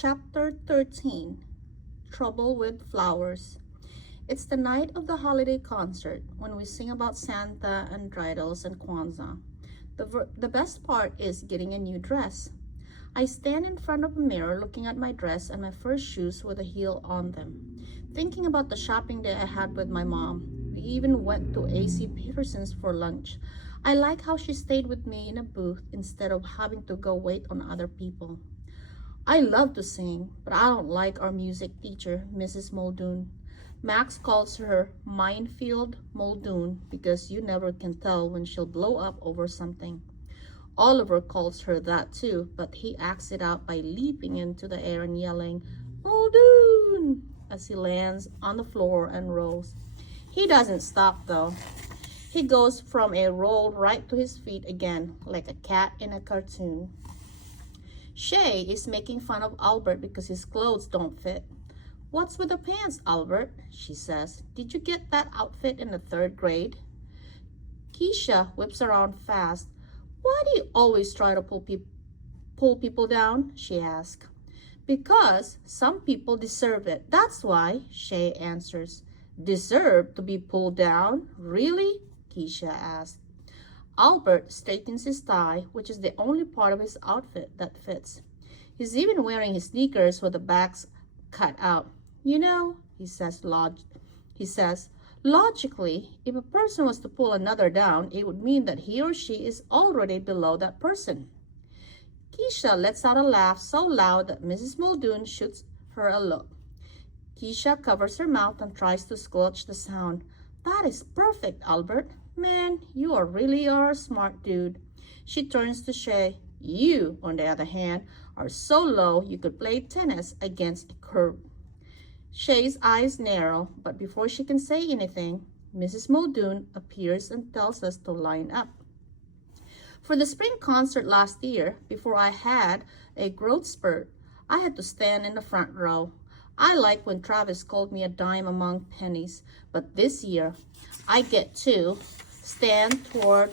Chapter 13, Trouble with Flowers. It's the night of the holiday concert when we sing about Santa and dreidels and Kwanzaa. The best part is getting a new dress. I stand in front of a mirror looking at my dress and my first shoes with a heel on them, thinking about the shopping day I had with my mom. We even went to AC Peterson's for lunch. I like how she stayed with me in a booth instead of having to go wait on other people. I love to sing, but I don't like our music teacher, Mrs. Muldoon. Max calls her Minefield Muldoon because you never can tell when she'll blow up over something. Oliver calls her that too, but he acts it out by leaping into the air and yelling, Muldoon, as he lands on the floor and rolls. He doesn't stop though. He goes from a roll right to his feet again, like a cat in a cartoon. Shay is making fun of Albert because his clothes don't fit. What's with the pants, Albert? She says. Did you get that outfit in the 3rd grade? Keisha whips around fast. Why do you always try to pull people down? She asks. Because some people deserve it. That's why, Shay answers. Deserve to be pulled down? Really? Keisha asks. Albert straightens his tie, which is the only part of his outfit that fits. He's even wearing his sneakers with the backs cut out. You know, he says, logically, if a person was to pull another down, it would mean that he or she is already below that person. Keisha lets out a laugh so loud that Mrs. Muldoon shoots her a look. Keisha covers her mouth and tries to squelch the sound. That is perfect, Albert. Man, you really are a smart dude. She turns to Shay. You, on the other hand, are so low you could play tennis against a curb. Shay's eyes narrow, but before she can say anything, Mrs. Muldoon appears and tells us to line up. For the spring concert last year, before I had a growth spurt, I had to stand in the front row. I like when Travis called me a dime among pennies, but this year I get to stand toward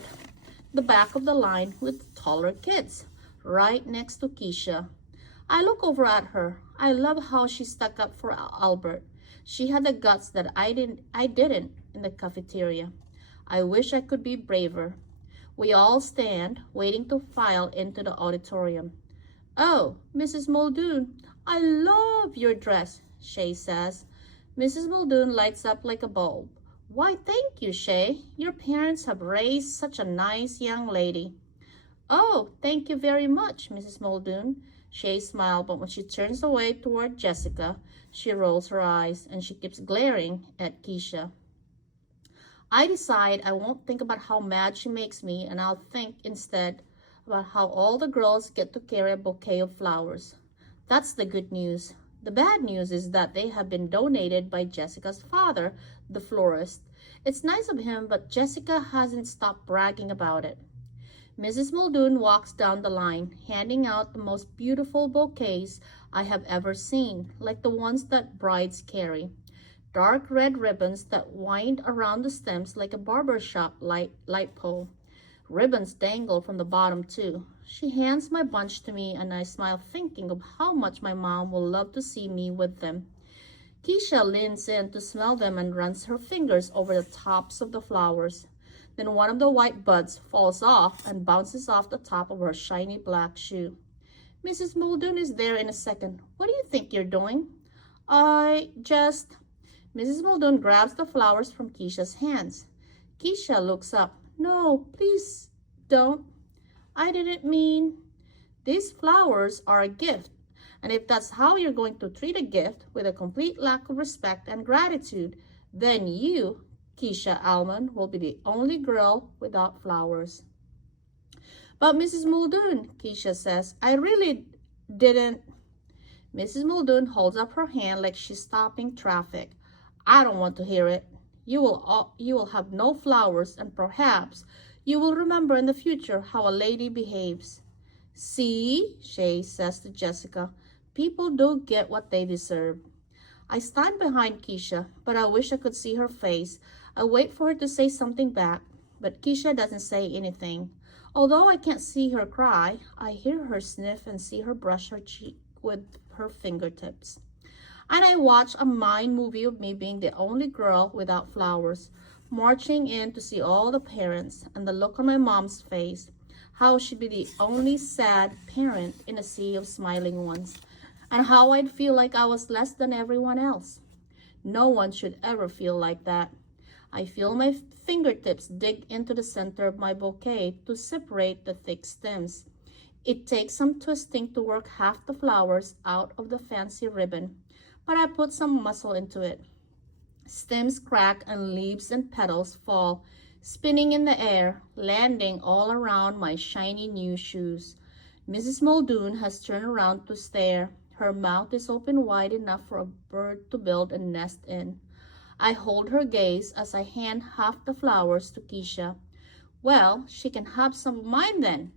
the back of the line with taller kids, right next to Keisha. I look over at her. I love how she stuck up for Albert. She had the guts that I didn't in the cafeteria. I wish I could be braver. We all stand, waiting to file into the auditorium. Oh, Mrs. Muldoon, I love your dress, Shay says. Mrs. Muldoon lights up like a bulb. Why, thank you, Shay. Your parents have raised such a nice young lady. Oh, thank you very much, Mrs. Muldoon. Shay smiled, but when she turns away toward Jessica, she rolls her eyes and she keeps glaring at Keisha. I decide I won't think about how mad she makes me, and I'll think instead about how all the girls get to carry a bouquet of flowers. That's the good news. The bad news is that they have been donated by Jessica's father, the florist. It's nice of him, but Jessica hasn't stopped bragging about it. Mrs. Muldoon walks down the line, handing out the most beautiful bouquets I have ever seen, like the ones that brides carry. Dark red ribbons that wind around the stems like a barbershop light pole. Ribbons dangle from the bottom too. She hands my bunch to me and I smile thinking of how much my mom will love to see me with them. Keisha leans in to smell them and runs her fingers over the tops of the flowers. Then one of the white buds falls off and bounces off the top of her shiny black shoe. Mrs. Muldoon is there in a second. What do you think you're doing? Mrs. Muldoon grabs the flowers from Keisha's hands. Keisha looks up. No, please don't. I didn't mean. These flowers are a gift, and if that's how you're going to treat a gift, with a complete lack of respect and gratitude, then you, Keisha Almond, will be the only girl without flowers. But Mrs. Muldoon, Keisha says, I really didn't. Mrs. Muldoon holds up her hand like she's stopping traffic. I don't want to hear it. You will have no flowers, and perhaps you will remember in the future how a lady behaves. See, Shay says to Jessica, people do get what they deserve. I stand behind Keisha, but I wish I could see her face. I wait for her to say something back, but Keisha doesn't say anything. Although I can't see her cry, I hear her sniff and see her brush her cheek with her fingertips. And I watched a mind movie of me being the only girl without flowers, marching in to see all the parents, and the look on my mom's face, how she'd be the only sad parent in a sea of smiling ones, and how I'd feel like I was less than everyone else. No one should ever feel like that. I feel my fingertips dig into the center of my bouquet to separate the thick stems. It takes some twisting to work half the flowers out of the fancy ribbon, but I put some muscle into it. Stems crack and leaves and petals fall, spinning in the air, landing all around my shiny new shoes. Mrs. Muldoon has turned around to stare. Her mouth is open wide enough for a bird to build a nest in. I hold her gaze as I hand half the flowers to Keisha. Well, she can have some of mine then.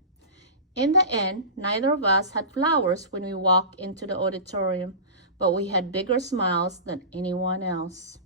In the end, neither of us had flowers when we walked into the auditorium, but we had bigger smiles than anyone else.